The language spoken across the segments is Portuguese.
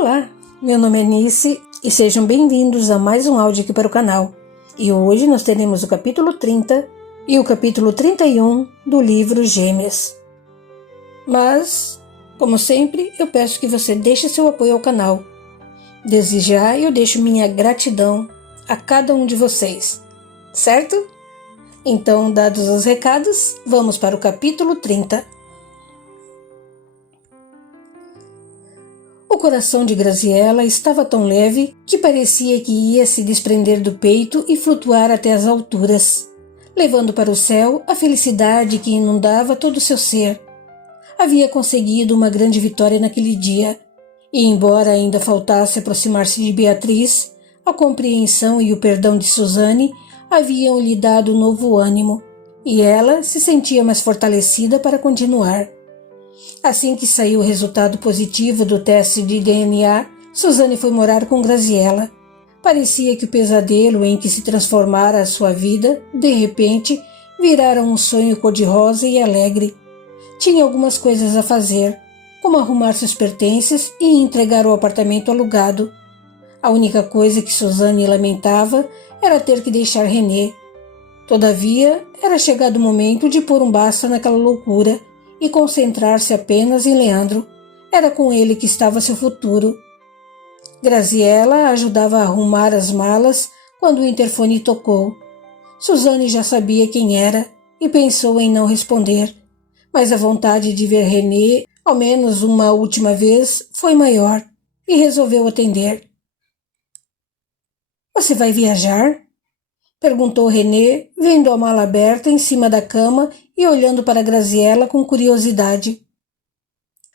Olá, meu nome é Nice e sejam bem-vindos a mais um áudio aqui para o canal. E hoje nós teremos o capítulo 30 e o capítulo 31 do livro Gêmeas. Mas, como sempre, eu peço que você deixe seu apoio ao canal. Desde já eu deixo minha gratidão a cada um de vocês, certo? Então, dados os recados, vamos para o capítulo 30. O coração de Graziella estava tão leve que parecia que ia se desprender do peito e flutuar até as alturas, levando para o céu a felicidade que inundava todo o seu ser. Havia conseguido uma grande vitória naquele dia, e embora ainda faltasse aproximar-se de Beatriz, a compreensão e o perdão de Suzane haviam lhe dado novo ânimo, e ela se sentia mais fortalecida para continuar. Assim que saiu o resultado positivo do teste de DNA, Suzane foi morar com Graziella. Parecia que o pesadelo em que se transformara a sua vida, de repente, virara um sonho cor-de-rosa e alegre. Tinha algumas coisas a fazer, como arrumar seus pertences e entregar o apartamento alugado. A única coisa que Suzane lamentava era ter que deixar René. Todavia, era chegado o momento de pôr um basta naquela loucura e concentrar-se apenas em Leandro. Era com ele que estava seu futuro. Graziella ajudava a arrumar as malas quando o interfone tocou. Suzane já sabia quem era e pensou em não responder, mas a vontade de ver René, ao menos uma última vez, foi maior e resolveu atender. "Você vai viajar?" perguntou René, vendo a mala aberta em cima da cama e olhando para Graziella com curiosidade.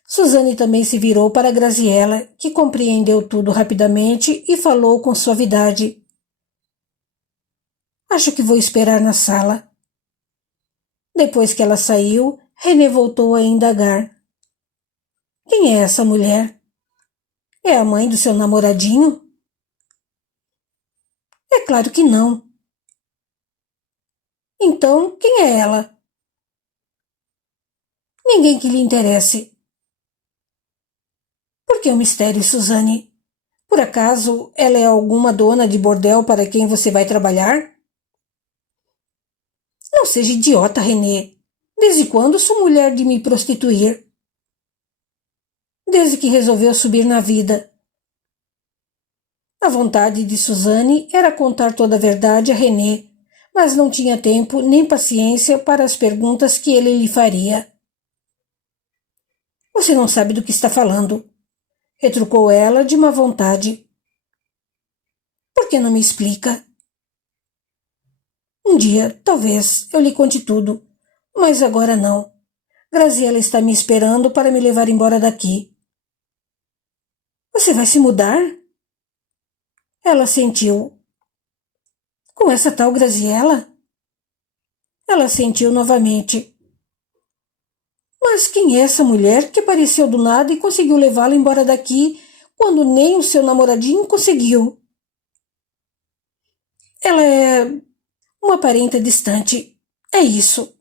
Suzane também se virou para Graziella, que compreendeu tudo rapidamente e falou com suavidade. "Acho que vou esperar na sala." Depois que ela saiu, René voltou a indagar. "Quem é essa mulher? É a mãe do seu namoradinho?" "É claro que não." "Então, quem é ela?" "Ninguém que lhe interesse." "Por que o mistério, Suzane? Por acaso ela é alguma dona de bordel para quem você vai trabalhar?" "Não seja idiota, René. Desde quando sou mulher de me prostituir?" "Desde que resolveu subir na vida." A vontade de Suzane era contar toda a verdade a René, mas não tinha tempo nem paciência para as perguntas que ele lhe faria. "Você não sabe do que está falando", retrucou ela de má vontade. "Por que não me explica?" "Um dia, talvez, eu lhe conte tudo, mas agora não. Graziella está me esperando para me levar embora daqui." "Você vai se mudar?" Ela sentiu. "Com essa tal Graziella?" Ela sentiu novamente. "Mas quem é essa mulher que apareceu do nada e conseguiu levá-la embora daqui quando nem o seu namoradinho conseguiu?" "Ela é uma parenta distante. É isso."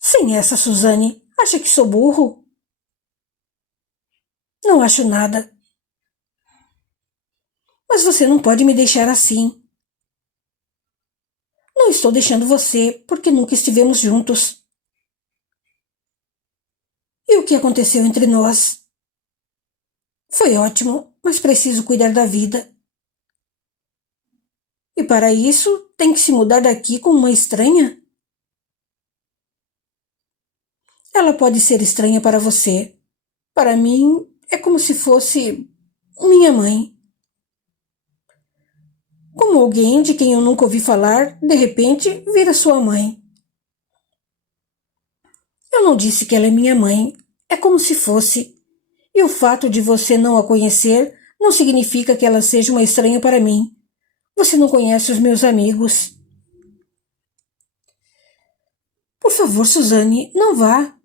"Sem essa, Suzane, acha que sou burro?" "Não acho nada." "Mas você não pode me deixar assim." "Não estou deixando você, porque nunca estivemos juntos." "E o que aconteceu entre nós?" "Foi ótimo, mas preciso cuidar da vida." "E para isso tem que se mudar daqui com uma estranha?" "Ela pode ser estranha para você. Para mim, é como se fosse minha mãe. Como alguém de quem eu nunca ouvi falar, de repente, vira sua mãe." "Eu não disse que ela é minha mãe. É como se fosse. E o fato de você não a conhecer não significa que ela seja uma estranha para mim. Você não conhece os meus amigos." "Por favor, Suzane, não vá.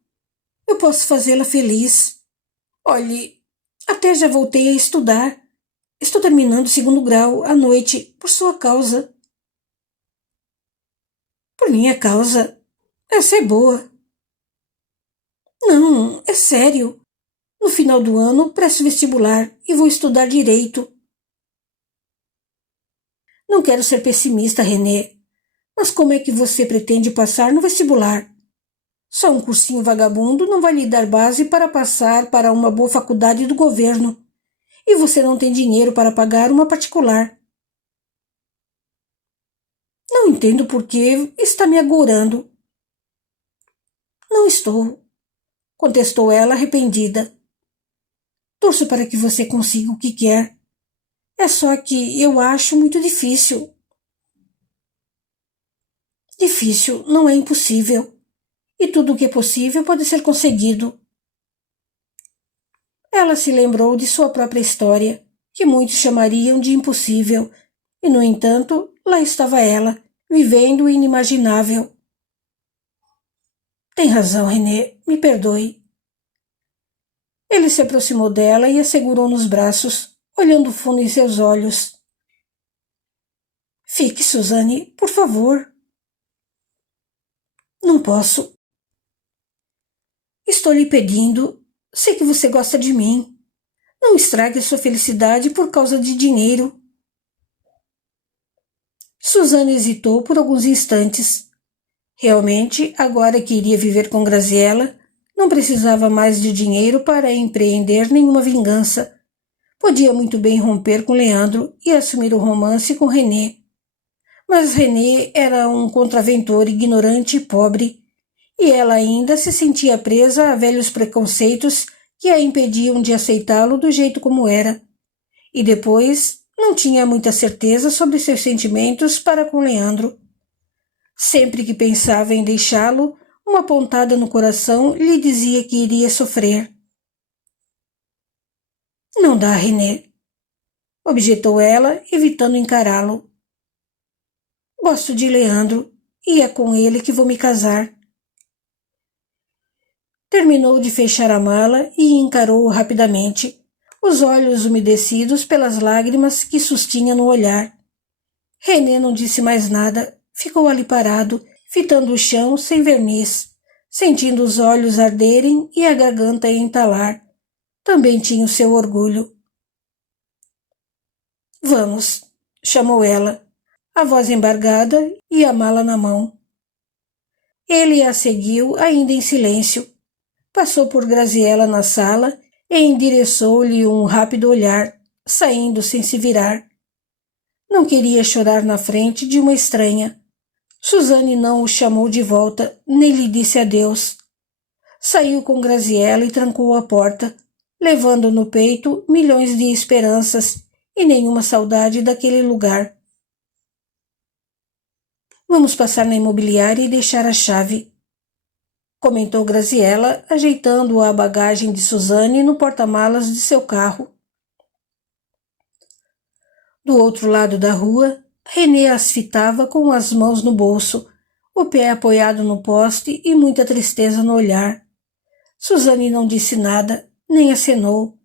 Eu posso fazê-la feliz. Olhe, até já voltei a estudar. Estou terminando o 2º grau à noite por sua causa." "Por minha causa? Essa é boa." "Não, é sério. No final do ano, presto vestibular e vou estudar direito. Não quero ser pessimista, René, mas como é que você pretende passar no vestibular? Só um cursinho vagabundo não vai lhe dar base para passar para uma boa faculdade do governo. E você não tem dinheiro para pagar uma particular. Não entendo por que está me agorando. Não estou, contestou ela arrependida. Torço para que você consiga o que quer. É só que eu acho muito difícil. Difícil não é impossível. E tudo o que é possível pode ser conseguido. Ela se lembrou de sua própria história, que muitos chamariam de impossível, e, no entanto, lá estava ela, vivendo o inimaginável. Tem razão, René, me perdoe. Ele se aproximou dela e a segurou nos braços, olhando fundo em seus olhos. Fique, Suzane, por favor. Não posso. Estou lhe pedindo. Sei que você gosta de mim. Não estrague a sua felicidade por causa de dinheiro. Suzane hesitou por alguns instantes. Realmente, agora que iria viver com Graziella, não precisava mais de dinheiro para empreender nenhuma vingança. Podia muito bem romper com Leandro e assumir o romance com René. Mas René era um contraventor ignorante e pobre, e ela ainda se sentia presa a velhos preconceitos que a impediam de aceitá-lo do jeito como era. E depois, não tinha muita certeza sobre seus sentimentos para com Leandro. Sempre que pensava em deixá-lo, uma pontada no coração lhe dizia que iria sofrer. Não dá, René, objetou ela, evitando encará-lo. Gosto de Leandro, e é com ele que vou me casar. Terminou de fechar a mala e encarou-o rapidamente, os olhos umedecidos pelas lágrimas que sustinha no olhar. René não disse mais nada, ficou ali parado, fitando o chão sem verniz, sentindo os olhos arderem e a garganta entalar. Também tinha o seu orgulho. Vamos, chamou ela, a voz embargada e a mala na mão. Ele a seguiu ainda em silêncio. Passou por Graziella na sala e endereçou-lhe um rápido olhar, saindo sem se virar. Não queria chorar na frente de uma estranha. Suzane não o chamou de volta, nem lhe disse adeus. Saiu com Graziella e trancou a porta, levando no peito milhões de esperanças e nenhuma saudade daquele lugar. Vamos passar na imobiliária e deixar a chave, comentou Graziella, ajeitando a bagagem de Suzane no porta-malas de seu carro. Do outro lado da rua, René as fitava com as mãos no bolso, o pé apoiado no poste e muita tristeza no olhar. Suzane não disse nada, nem acenou.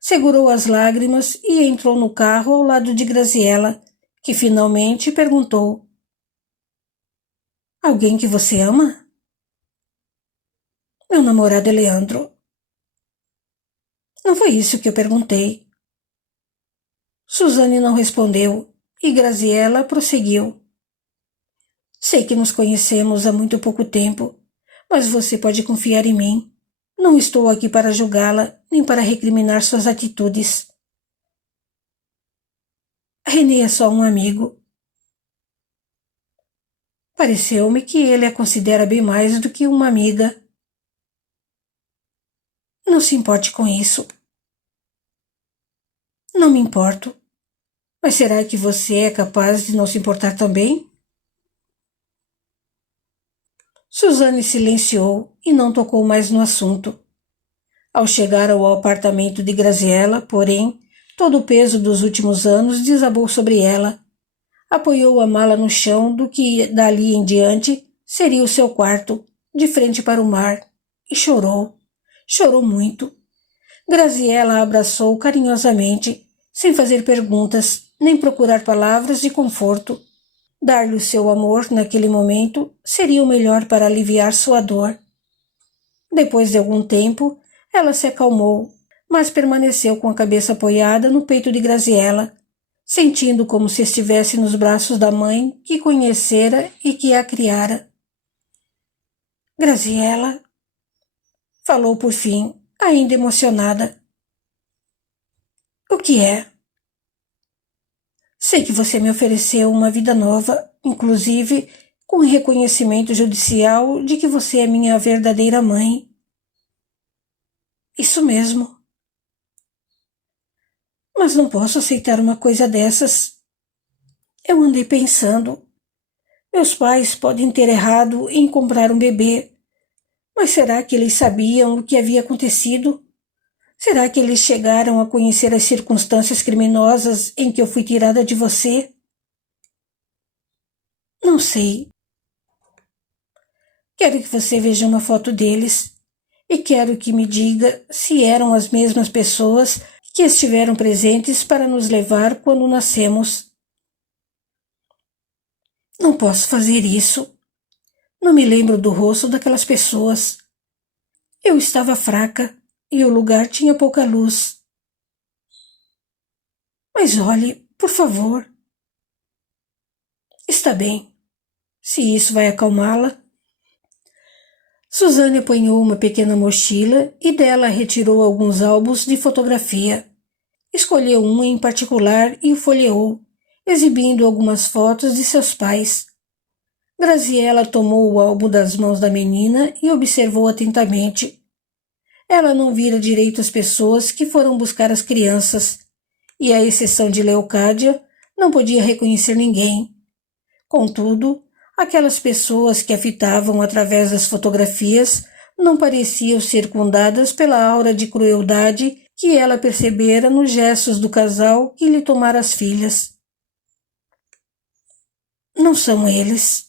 Segurou as lágrimas e entrou no carro ao lado de Graziella, que finalmente perguntou: Alguém que você ama? Meu namorado é Leandro. Não foi isso que eu perguntei. Suzane não respondeu e Graziella prosseguiu. Sei que nos conhecemos há muito pouco tempo, mas você pode confiar em mim. Não estou aqui para julgá-la, nem para recriminar suas atitudes. René é só um amigo. Pareceu-me que ele a considera bem mais do que uma amiga. Não se importe com isso. Não me importo. Mas será que você é capaz de não se importar também? Suzane silenciou e não tocou mais no assunto. Ao chegar ao apartamento de Graziella, porém, todo o peso dos últimos anos desabou sobre ela. Apoiou a mala no chão do que, dali em diante, seria o seu quarto, de frente para o mar, e chorou. Chorou muito. Graziella a abraçou carinhosamente, sem fazer perguntas, nem procurar palavras de conforto. Dar-lhe o seu amor naquele momento seria o melhor para aliviar sua dor. Depois de algum tempo, ela se acalmou, mas permaneceu com a cabeça apoiada no peito de Graziella, sentindo como se estivesse nos braços da mãe que conhecera e que a criara. Graziella, falou por fim, ainda emocionada. O que é? Sei que você me ofereceu uma vida nova, inclusive com reconhecimento judicial de que você é minha verdadeira mãe. Isso mesmo. Mas não posso aceitar uma coisa dessas. Eu andei pensando. Meus pais podem ter errado em comprar um bebê. Mas será que eles sabiam o que havia acontecido? Será que eles chegaram a conhecer as circunstâncias criminosas em que eu fui tirada de você? Não sei. Quero que você veja uma foto deles e quero que me diga se eram as mesmas pessoas que estiveram presentes para nos levar quando nascemos. Não posso fazer isso. Não me lembro do rosto daquelas pessoas. Eu estava fraca e o lugar tinha pouca luz. Mas olhe, por favor. Está bem. Se isso vai acalmá-la. Suzane apanhou uma pequena mochila e dela retirou alguns álbuns de fotografia. Escolheu um em particular e o folheou, exibindo algumas fotos de seus pais. Graziella tomou o álbum das mãos da menina e observou atentamente. Ela não vira direito as pessoas que foram buscar as crianças, e, à exceção de Leocádia, não podia reconhecer ninguém. Contudo, aquelas pessoas que a fitavam através das fotografias não pareciam circundadas pela aura de crueldade que ela percebera nos gestos do casal que lhe tomara as filhas. Não são eles,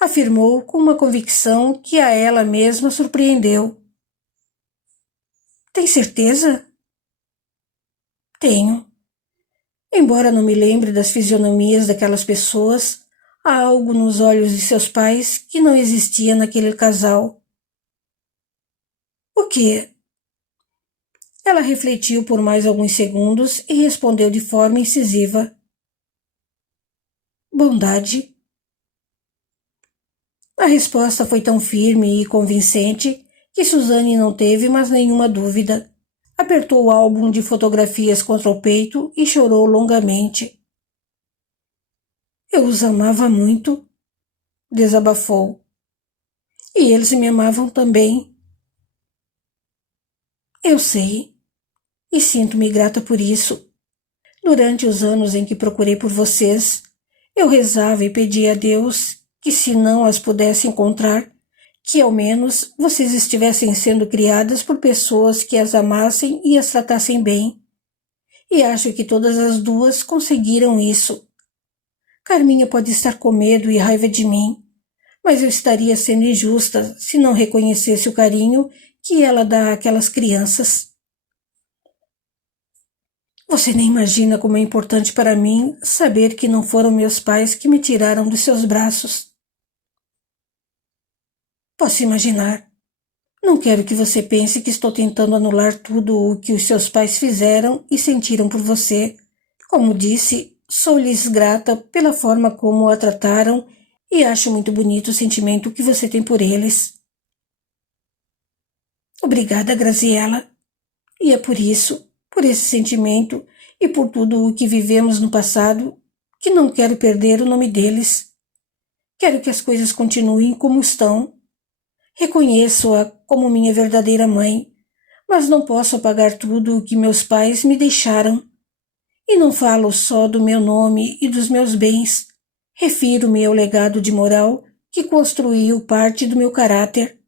afirmou com uma convicção que a ela mesma surpreendeu. Tem certeza? Tenho. Embora não me lembre das fisionomias daquelas pessoas, há algo nos olhos de seus pais que não existia naquele casal. O quê? Ela refletiu por mais alguns segundos e respondeu de forma incisiva. Bondade. A resposta foi tão firme e convincente que Suzane não teve mais nenhuma dúvida. Apertou o álbum de fotografias contra o peito e chorou longamente. Eu os amava muito, desabafou. E eles me amavam também. Eu sei, e sinto-me grata por isso. Durante os anos em que procurei por vocês, eu rezava e pedia a Deus que, se não as pudesse encontrar, que ao menos vocês estivessem sendo criadas por pessoas que as amassem e as tratassem bem. E acho que todas as duas conseguiram isso. Carminha pode estar com medo e raiva de mim, mas eu estaria sendo injusta se não reconhecesse o carinho que ela dá àquelas crianças. Você nem imagina como é importante para mim saber que não foram meus pais que me tiraram dos seus braços. Posso imaginar. Não quero que você pense que estou tentando anular tudo o que os seus pais fizeram e sentiram por você. Como disse, sou-lhes grata pela forma como a trataram e acho muito bonito o sentimento que você tem por eles. Obrigada, Graziella. E é por isso, por esse sentimento e por tudo o que vivemos no passado, que não quero perder o nome deles. Quero que as coisas continuem como estão. Reconheço-a como minha verdadeira mãe, mas não posso apagar tudo o que meus pais me deixaram. E não falo só do meu nome e dos meus bens. Refiro-me ao legado de moral que construiu parte do meu caráter.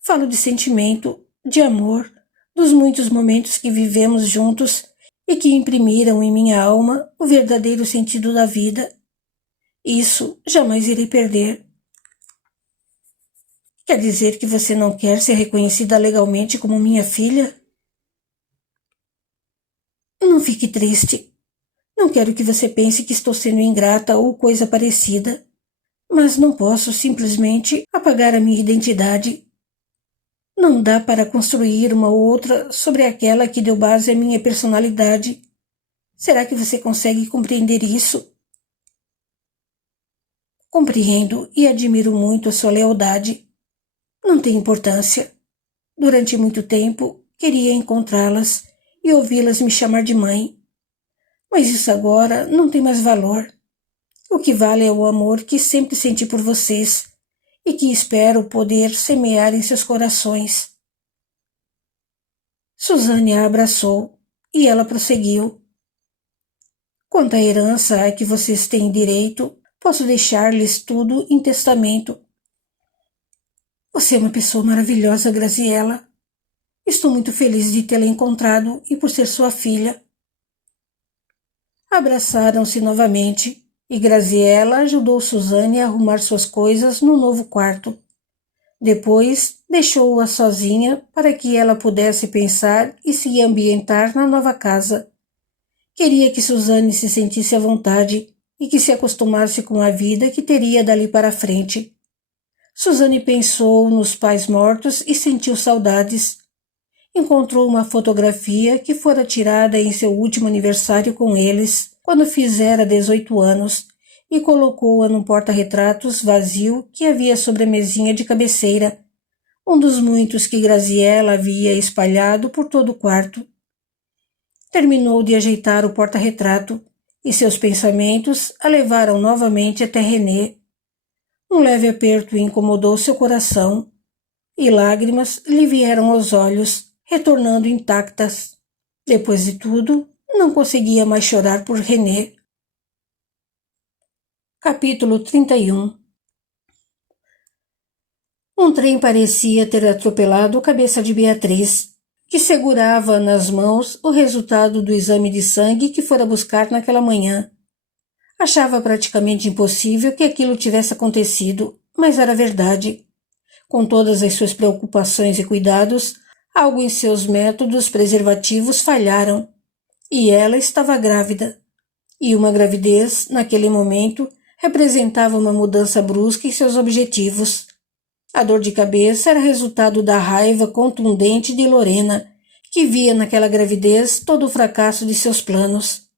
Falo de sentimento, de amor, dos muitos momentos que vivemos juntos e que imprimiram em minha alma o verdadeiro sentido da vida. Isso jamais irei perder. Quer dizer que você não quer ser reconhecida legalmente como minha filha? Não fique triste. Não quero que você pense que estou sendo ingrata ou coisa parecida. Mas não posso simplesmente apagar a minha identidade. Não dá para construir uma outra sobre aquela que deu base à minha personalidade. Será que você consegue compreender isso? Compreendo e admiro muito a sua lealdade. Não tem importância. Durante muito tempo, queria encontrá-las e ouvi-las me chamar de mãe. Mas isso agora não tem mais valor. O que vale é o amor que sempre senti por vocês e que espero poder semear em seus corações. Suzane a abraçou e ela prosseguiu. Quanto à herança a que vocês têm direito, posso deixar-lhes tudo em testamento. Você é uma pessoa maravilhosa, Graziella. Estou muito feliz de tê-la encontrado e por ser sua filha. Abraçaram-se novamente e Graziella ajudou Suzane a arrumar suas coisas no novo quarto. Depois, deixou-a sozinha para que ela pudesse pensar e se ambientar na nova casa. Queria que Suzane se sentisse à vontade e que se acostumasse com a vida que teria dali para frente. Suzane pensou nos pais mortos e sentiu saudades. Encontrou uma fotografia que fora tirada em seu último aniversário com eles, quando fizera 18 anos, e colocou-a num porta-retratos vazio que havia sobre a mesinha de cabeceira, um dos muitos que Graziella havia espalhado por todo o quarto. Terminou de ajeitar o porta-retrato, e seus pensamentos a levaram novamente até René. Um leve aperto incomodou seu coração, e lágrimas lhe vieram aos olhos, retornando intactas. Depois de tudo, não conseguia mais chorar por René. Capítulo 31. Um trem parecia ter atropelado a cabeça de Beatriz, que segurava nas mãos o resultado do exame de sangue que fora buscar naquela manhã. Achava praticamente impossível que aquilo tivesse acontecido, mas era verdade. Com todas as suas preocupações e cuidados, algo em seus métodos preservativos falharam, e ela estava grávida. E uma gravidez, naquele momento, representava uma mudança brusca em seus objetivos. A dor de cabeça era resultado da raiva contundente de Lorena, que via naquela gravidez todo o fracasso de seus planos.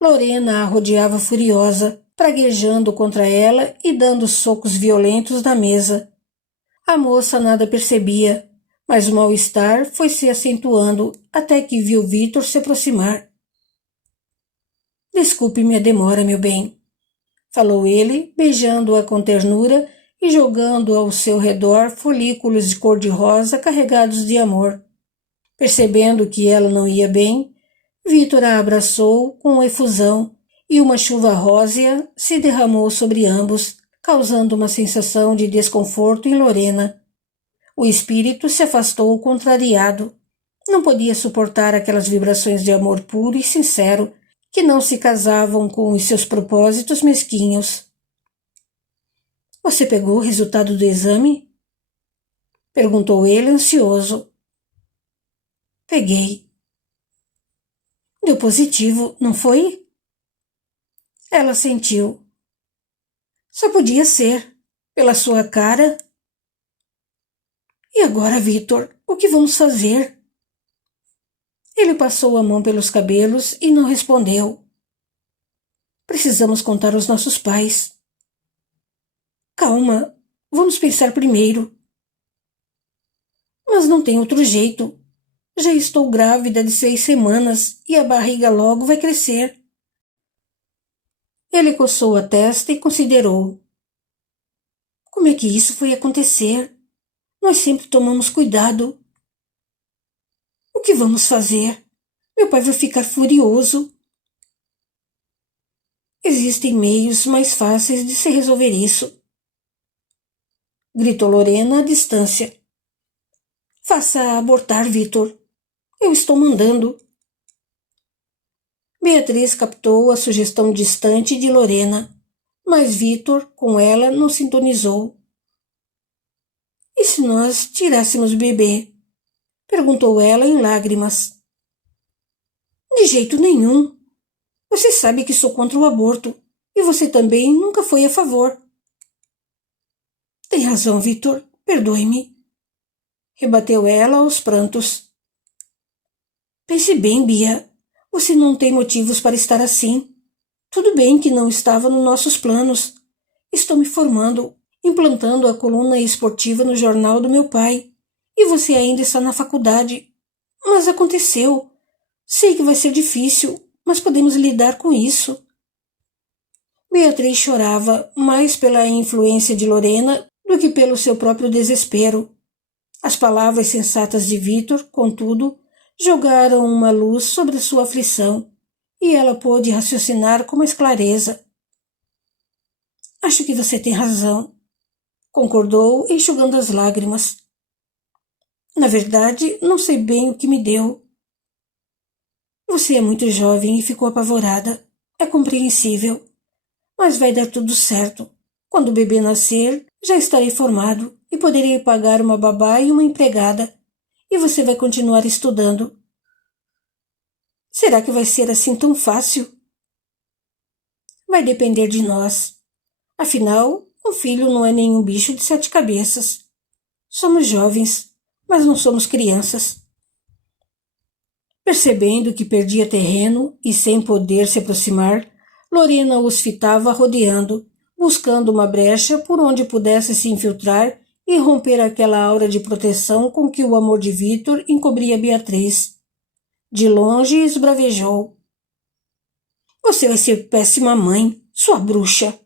Lorena a rodeava furiosa, praguejando contra ela e dando socos violentos na mesa. A moça nada percebia, mas o mal-estar foi se acentuando até que viu Vítor se aproximar. Desculpe-me a demora, meu bem, falou ele, beijando-a com ternura e jogando ao seu redor folículos de cor-de-rosa carregados de amor. Percebendo que ela não ia bem, Vítor a abraçou com efusão e uma chuva rósea se derramou sobre ambos, causando uma sensação de desconforto em Lorena. O espírito se afastou contrariado. Não podia suportar aquelas vibrações de amor puro e sincero que não se casavam com os seus propósitos mesquinhos. Você pegou o resultado do exame? Perguntou ele ansioso. Peguei. Deu positivo, não foi? Ela sentiu. Só podia ser, pela sua cara. E agora, Vítor, o que vamos fazer? Ele passou a mão pelos cabelos e não respondeu. Precisamos contar aos nossos pais. Calma, vamos pensar primeiro. Mas não tem outro jeito. Já estou grávida de 6 semanas e a barriga logo vai crescer. Ele coçou a testa e considerou. Como é que isso foi acontecer? Nós sempre tomamos cuidado. O que vamos fazer? Meu pai vai ficar furioso. Existem meios mais fáceis de se resolver isso. Gritou Lorena à distância. Faça abortar, Vítor. Eu estou mandando. Beatriz captou a sugestão distante de Lorena, mas Vítor, com ela, não sintonizou. E se nós tirássemos o bebê? Perguntou ela em lágrimas. De jeito nenhum. Você sabe que sou contra o aborto, e você também nunca foi a favor. Tem razão, Vítor. Perdoe-me. rebateu ela aos prantos. Pense bem, Bia. Você não tem motivos para estar assim. Tudo bem que não estava nos nossos planos. Estou me formando, implantando a coluna esportiva no jornal do meu pai. E você ainda está na faculdade. Mas aconteceu. Sei que vai ser difícil, mas podemos lidar com isso. Beatriz chorava mais pela influência de Lorena do que pelo seu próprio desespero. As palavras sensatas de Vítor, contudo, jogaram uma luz sobre sua aflição, e ela pôde raciocinar com mais clareza. Acho que você tem razão, concordou, enxugando as lágrimas. Na verdade, não sei bem o que me deu. Você é muito jovem e ficou apavorada. É compreensível. Mas vai dar tudo certo. Quando o bebê nascer, já estarei formado e poderei pagar uma babá e uma empregada. E você vai continuar estudando. Será que vai ser assim tão fácil? Vai depender de nós. Afinal, um filho não é nenhum bicho de 7 cabeças. Somos jovens, mas não somos crianças. Percebendo que perdia terreno e sem poder se aproximar, Lorena os fitava rodeando, buscando uma brecha por onde pudesse se infiltrar e romper aquela aura de proteção com que o amor de Vítor encobria Beatriz. De longe esbravejou. Você vai ser péssima mãe, sua bruxa.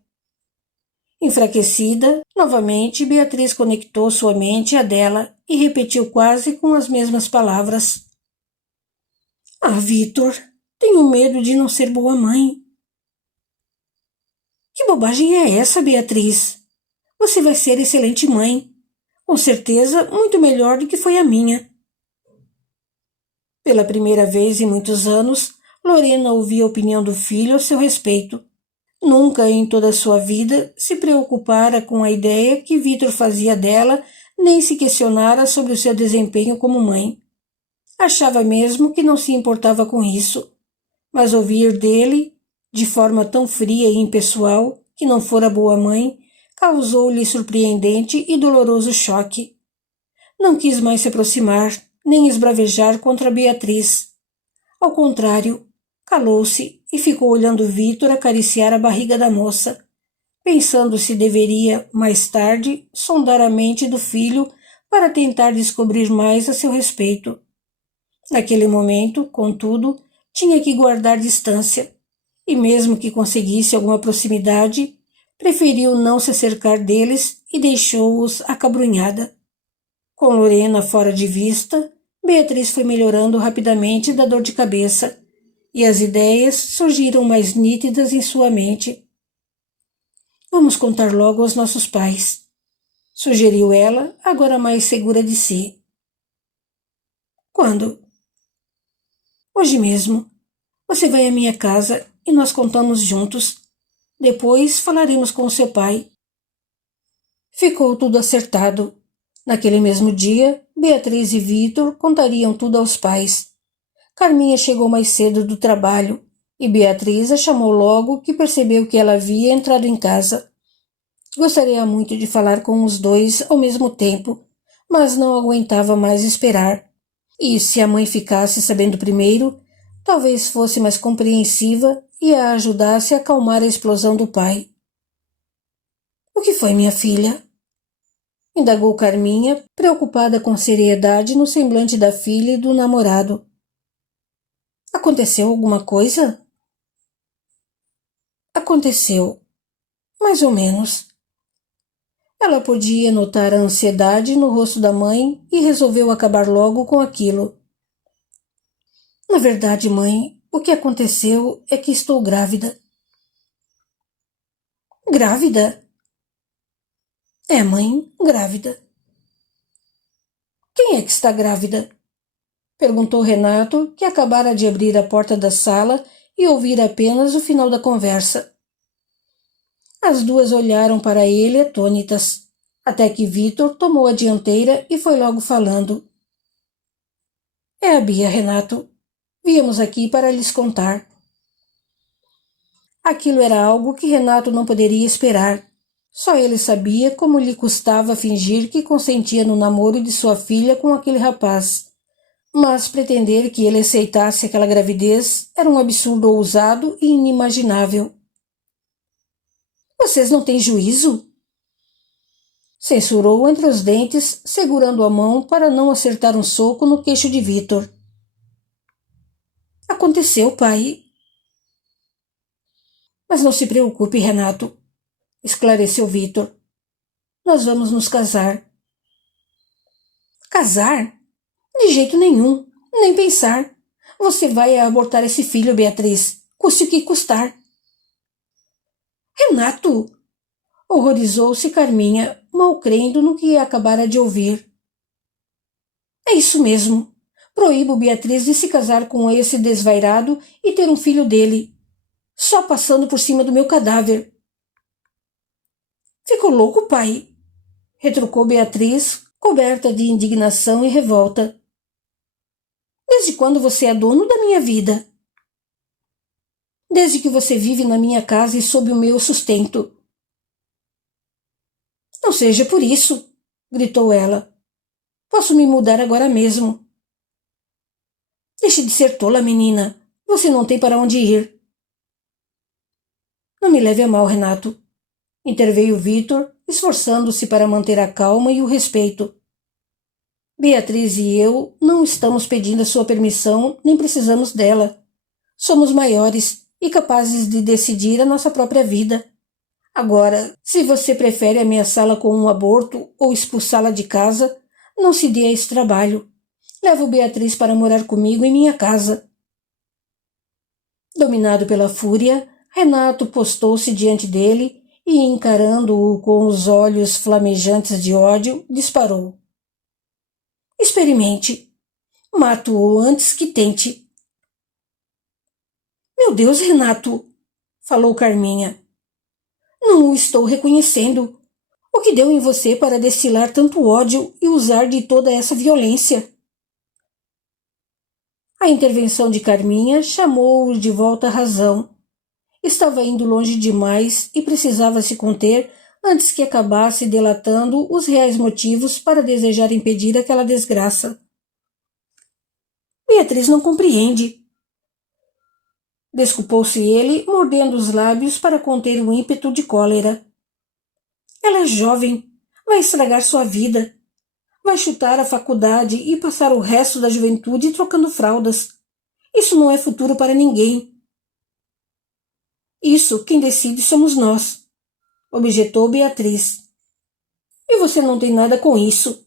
Enfraquecida, novamente Beatriz conectou sua mente à dela e repetiu quase com as mesmas palavras. Ah, Vítor, tenho medo de não ser boa mãe. Que bobagem é essa, Beatriz? Você vai ser excelente mãe. Com certeza, muito melhor do que foi a minha. Pela primeira vez em muitos anos, Lorena ouvia a opinião do filho a seu respeito. Nunca em toda a sua vida se preocupara com a ideia que Vítor fazia dela, nem se questionara sobre o seu desempenho como mãe. Achava mesmo que não se importava com isso, mas ouvir dele, de forma tão fria e impessoal, que não fora boa mãe, causou-lhe surpreendente e doloroso choque. Não quis mais se aproximar, nem esbravejar contra Beatriz. Ao contrário, calou-se e ficou olhando Vítor acariciar a barriga da moça, pensando se deveria, mais tarde, sondar a mente do filho para tentar descobrir mais a seu respeito. Naquele momento, contudo, tinha que guardar distância, e mesmo que conseguisse alguma proximidade, preferiu não se acercar deles e deixou-os acabrunhada. Com Lorena fora de vista, Beatriz foi melhorando rapidamente da dor de cabeça, e as ideias surgiram mais nítidas em sua mente. Vamos contar logo aos nossos pais, sugeriu ela, agora mais segura de si. Quando? Hoje mesmo. Você vai à minha casa e nós contamos juntos. Depois falaremos com o seu pai. Ficou tudo acertado. Naquele mesmo dia, Beatriz e Vítor contariam tudo aos pais. Carminha chegou mais cedo do trabalho e Beatriz a chamou logo que percebeu que ela havia entrado em casa. Gostaria muito de falar com os dois ao mesmo tempo, mas não aguentava mais esperar. E se a mãe ficasse sabendo primeiro, talvez fosse mais compreensiva e a ajudasse a acalmar a explosão do pai. O que foi, minha filha? Indagou Carminha, preocupada com seriedade no semblante da filha e do namorado. Aconteceu alguma coisa? Aconteceu. Mais ou menos. Ela podia notar a ansiedade no rosto da mãe e resolveu acabar logo com aquilo. Na verdade, mãe, o que aconteceu é que estou grávida. Grávida? É, mãe, grávida. Quem é que está grávida? Perguntou Renato, que acabara de abrir a porta da sala e ouvir apenas o final da conversa. As duas olharam para ele atônitas, até que Vítor tomou a dianteira e foi logo falando. É a Bia, Renato. Viemos aqui para lhes contar. Aquilo era algo que Renato não poderia esperar. Só ele sabia como lhe custava fingir que consentia no namoro de sua filha com aquele rapaz. Mas pretender que ele aceitasse aquela gravidez era um absurdo ousado e inimaginável. Vocês não têm juízo? Censurou entre os dentes, segurando a mão para não acertar um soco no queixo de Vítor. Aconteceu, pai. Mas não se preocupe, Renato, esclareceu Vítor. Nós vamos nos casar. Casar? De jeito nenhum, nem pensar. Você vai abortar esse filho, Beatriz, custe o que custar. Renato! Horrorizou-se Carminha, mal crendo no que acabara de ouvir. É isso mesmo. Proíbo Beatriz de se casar com esse desvairado e ter um filho dele, só passando por cima do meu cadáver. Ficou louco, pai? Retrucou Beatriz, coberta de indignação e revolta. Desde quando você é dono da minha vida? Desde que você vive na minha casa e sob o meu sustento. Não seja por isso, gritou ela. Posso me mudar agora mesmo. Deixe de ser tola, menina. Você não tem para onde ir. Não me leve a mal, Renato, interveio Vítor, esforçando-se para manter a calma e o respeito. Beatriz e eu não estamos pedindo a sua permissão, nem precisamos dela. Somos maiores e capazes de decidir a nossa própria vida. Agora, se você prefere ameaçá-la com um aborto ou expulsá-la de casa, não se dê a esse trabalho. Levo Beatriz para morar comigo em minha casa. Dominado pela fúria, Renato postou-se diante dele e, encarando-o com os olhos flamejantes de ódio, disparou. Experimente. Mato-o antes que tente. Meu Deus, Renato, falou Carminha. Não o estou reconhecendo. O que deu em você para destilar tanto ódio e usar de toda essa violência? A intervenção de Carminha chamou-o de volta à razão. Estava indo longe demais e precisava se conter antes que acabasse delatando os reais motivos para desejar impedir aquela desgraça. Beatriz não compreende. Desculpou-se ele, mordendo os lábios para conter o ímpeto de cólera. Ela é jovem, vai estragar sua vida. Vai chutar a faculdade e passar o resto da juventude trocando fraldas. Isso não é futuro para ninguém. Isso, quem decide somos nós, objetou Beatriz. E você não tem nada com isso.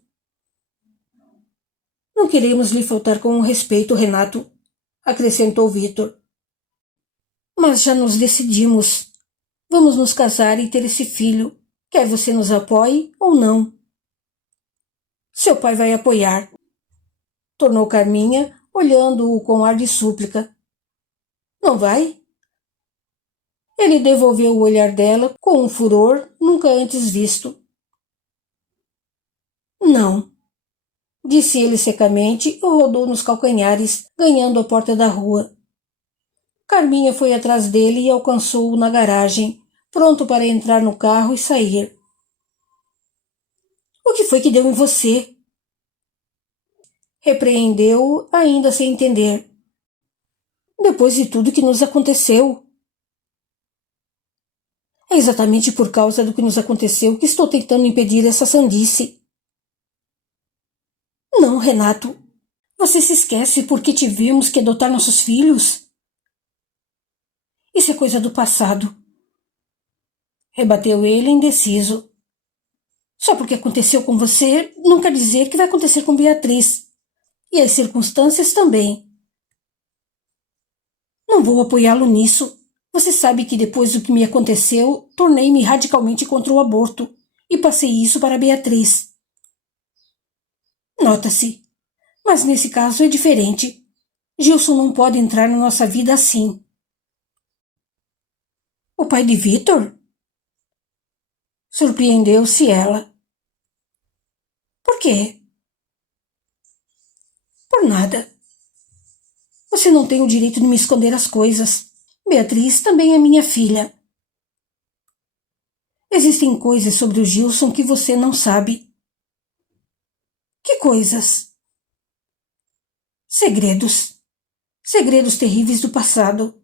Não queremos lhe faltar com o respeito, Renato, acrescentou Vítor. Mas já nos decidimos. Vamos nos casar e ter esse filho, quer você nos apoie ou não. Seu pai vai apoiar, tornou Carminha, olhando-o com ar de súplica. Não vai? Ele devolveu o olhar dela com um furor nunca antes visto. Não, disse ele secamente e rodou nos calcanhares, ganhando a porta da rua. Carminha foi atrás dele e alcançou-o na garagem, pronto para entrar no carro e sair. O que foi que deu em você? Repreendeu-o, ainda sem entender. Depois de tudo que nos aconteceu. É exatamente por causa do que nos aconteceu que estou tentando impedir essa sandice. Não, Renato. Você se esquece porque tivemos que adotar nossos filhos? Isso é coisa do passado. Rebateu ele indeciso. Só porque aconteceu com você não quer dizer que vai acontecer com Beatriz. E as circunstâncias também. Não vou apoiá-lo nisso. Você sabe que depois do que me aconteceu, tornei-me radicalmente contra o aborto e passei isso para Beatriz. Nota-se. Mas nesse caso é diferente. Gilson não pode entrar na nossa vida assim. O pai de Vítor? Surpreendeu-se ela. Por quê? Por nada. Você não tem o direito de me esconder as coisas. Beatriz também é minha filha. Existem coisas sobre o Gilson que você não sabe. Que coisas? Segredos. Segredos terríveis do passado.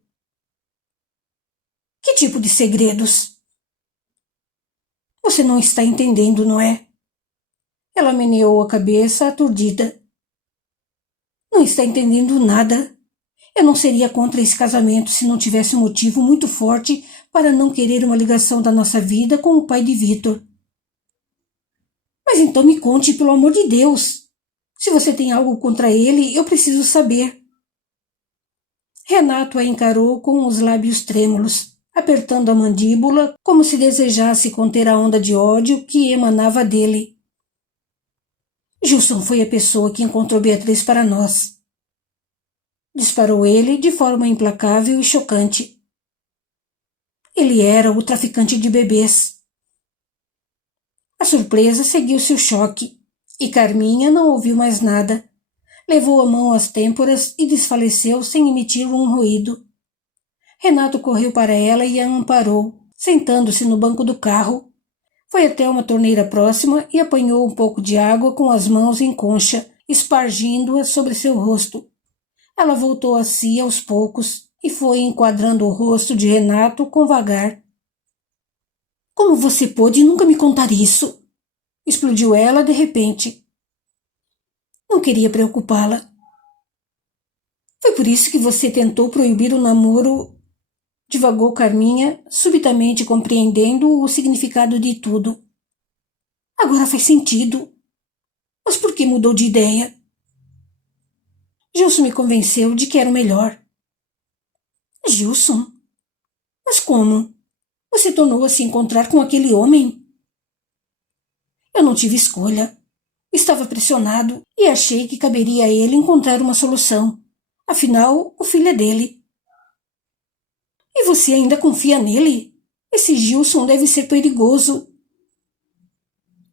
Que tipo de segredos? Você não está entendendo, não é? Ela meneou a cabeça, aturdida. Não está entendendo nada. Eu não seria contra esse casamento se não tivesse um motivo muito forte para não querer uma ligação da nossa vida com o pai de Vitor. Mas então me conte, pelo amor de Deus. Se você tem algo contra ele, eu preciso saber. Renato a encarou com os lábios trêmulos, apertando a mandíbula como se desejasse conter a onda de ódio que emanava dele. Gilson foi a pessoa que encontrou Beatriz para nós. Disparou ele de forma implacável e chocante. Ele era o traficante de bebês. A surpresa seguiu-se o choque, e Carminha não ouviu mais nada. Levou a mão às têmporas e desfaleceu sem emitir um ruído. Renato correu para ela e a amparou, sentando-se no banco do carro. Foi até uma torneira próxima e apanhou um pouco de água com as mãos em concha, espargindo-a sobre seu rosto. Ela voltou a si aos poucos e foi enquadrando o rosto de Renato com vagar. — Como você pôde nunca me contar isso? Explodiu ela de repente. Não queria preocupá-la. Foi por isso que você tentou proibir o namoro? Divagou Carminha, subitamente compreendendo o significado de tudo. Agora faz sentido. Mas por que mudou de ideia? Gilson me convenceu de que era o melhor. Gilson? Mas como? Você tornou a se encontrar com aquele homem? Eu não tive escolha. Estava pressionado e achei que caberia a ele encontrar uma solução. Afinal, o filho é dele. E você ainda confia nele? Esse Gilson deve ser perigoso.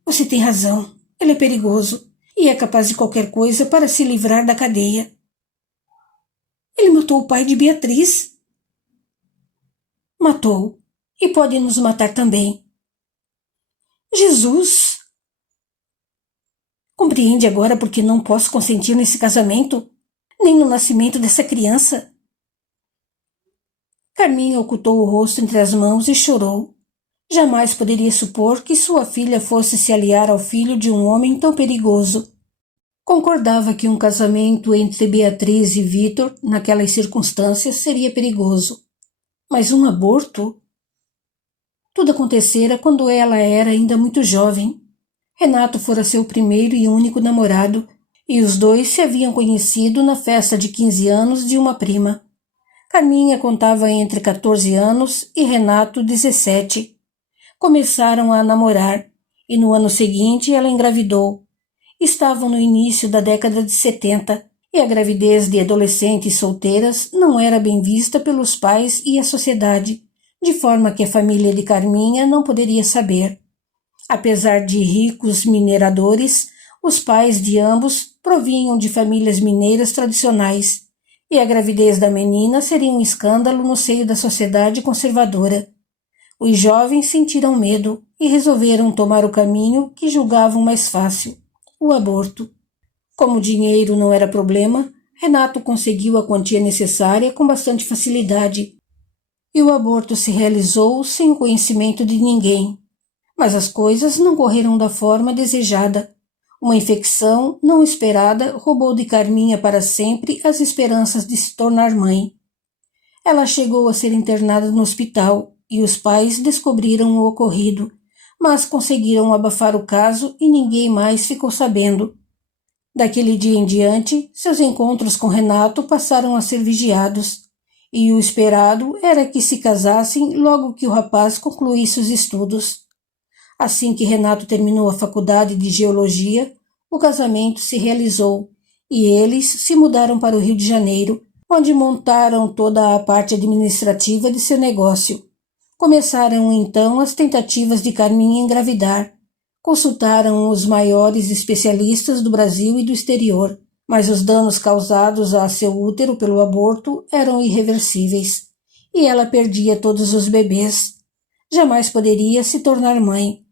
Você tem razão. Ele é perigoso e é capaz de qualquer coisa para se livrar da cadeia. Ele matou o pai de Beatriz? Matou. E pode nos matar também. Jesus! Compreende agora por que não posso consentir nesse casamento? Nem no nascimento dessa criança? Carminha ocultou o rosto entre as mãos e chorou. Jamais poderia supor que sua filha fosse se aliar ao filho de um homem tão perigoso. Concordava que um casamento entre Beatriz e Vitor, naquelas circunstâncias, seria perigoso. Mas um aborto? Tudo acontecera quando ela era ainda muito jovem. Renato fora seu primeiro e único namorado, e os dois se haviam conhecido na festa de 15 anos de uma prima. Carminha contava entre 14 anos e Renato 17. Começaram a namorar, e no ano seguinte ela engravidou. Estavam no início da década de 70, e a gravidez de adolescentes solteiras não era bem vista pelos pais e a sociedade, de forma que a família de Carminha não poderia saber. Apesar de ricos mineradores, os pais de ambos provinham de famílias mineiras tradicionais, e a gravidez da menina seria um escândalo no seio da sociedade conservadora. Os jovens sentiram medo e resolveram tomar o caminho que julgavam mais fácil, o aborto. Como o dinheiro não era problema, Renato conseguiu a quantia necessária com bastante facilidade, e o aborto se realizou sem o conhecimento de ninguém. Mas as coisas não correram da forma desejada. Uma infecção não esperada roubou de Carminha para sempre as esperanças de se tornar mãe. Ela chegou a ser internada no hospital e os pais descobriram o ocorrido, mas conseguiram abafar o caso e ninguém mais ficou sabendo. Daquele dia em diante, seus encontros com Renato passaram a ser vigiados, e o esperado era que se casassem logo que o rapaz concluísse os estudos. Assim que Renato terminou a faculdade de Geologia, o casamento se realizou e eles se mudaram para o Rio de Janeiro, onde montaram toda a parte administrativa de seu negócio. Começaram então as tentativas de Carminha engravidar. Consultaram os maiores especialistas do Brasil e do exterior, mas os danos causados a seu útero pelo aborto eram irreversíveis, e ela perdia todos os bebês. jamais poderia se tornar mãe.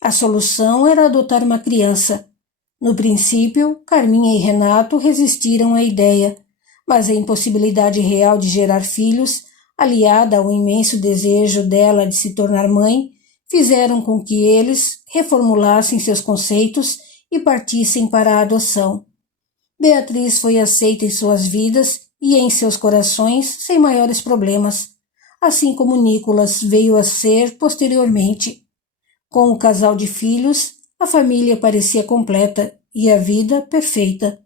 A solução era adotar uma criança. No princípio, Carminha e Renato resistiram à ideia, mas a impossibilidade real de gerar filhos, aliada ao imenso desejo dela de se tornar mãe, fizeram com que eles reformulassem seus conceitos e partissem para a adoção. Beatriz foi aceita em suas vidas e em seus corações sem maiores problemas, assim como Nicolas veio a ser posteriormente. Com o casal de filhos, a família parecia completa e a vida perfeita.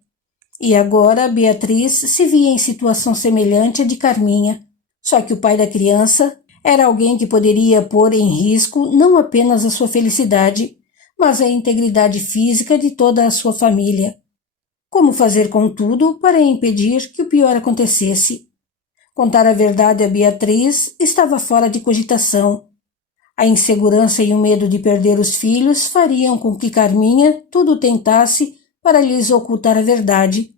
E agora Beatriz se via em situação semelhante à de Carminha, só que o pai da criança era alguém que poderia pôr em risco não apenas a sua felicidade, mas a integridade física de toda a sua família. Como fazer, contudo, para impedir que o pior acontecesse? Contar a verdade a Beatriz estava fora de cogitação. A insegurança e o medo de perder os filhos fariam com que Carminha tudo tentasse para lhes ocultar a verdade.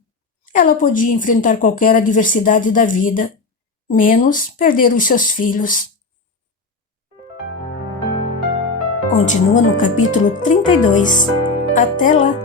Ela podia enfrentar qualquer adversidade da vida, menos perder os seus filhos. Continua no capítulo 32. Até lá!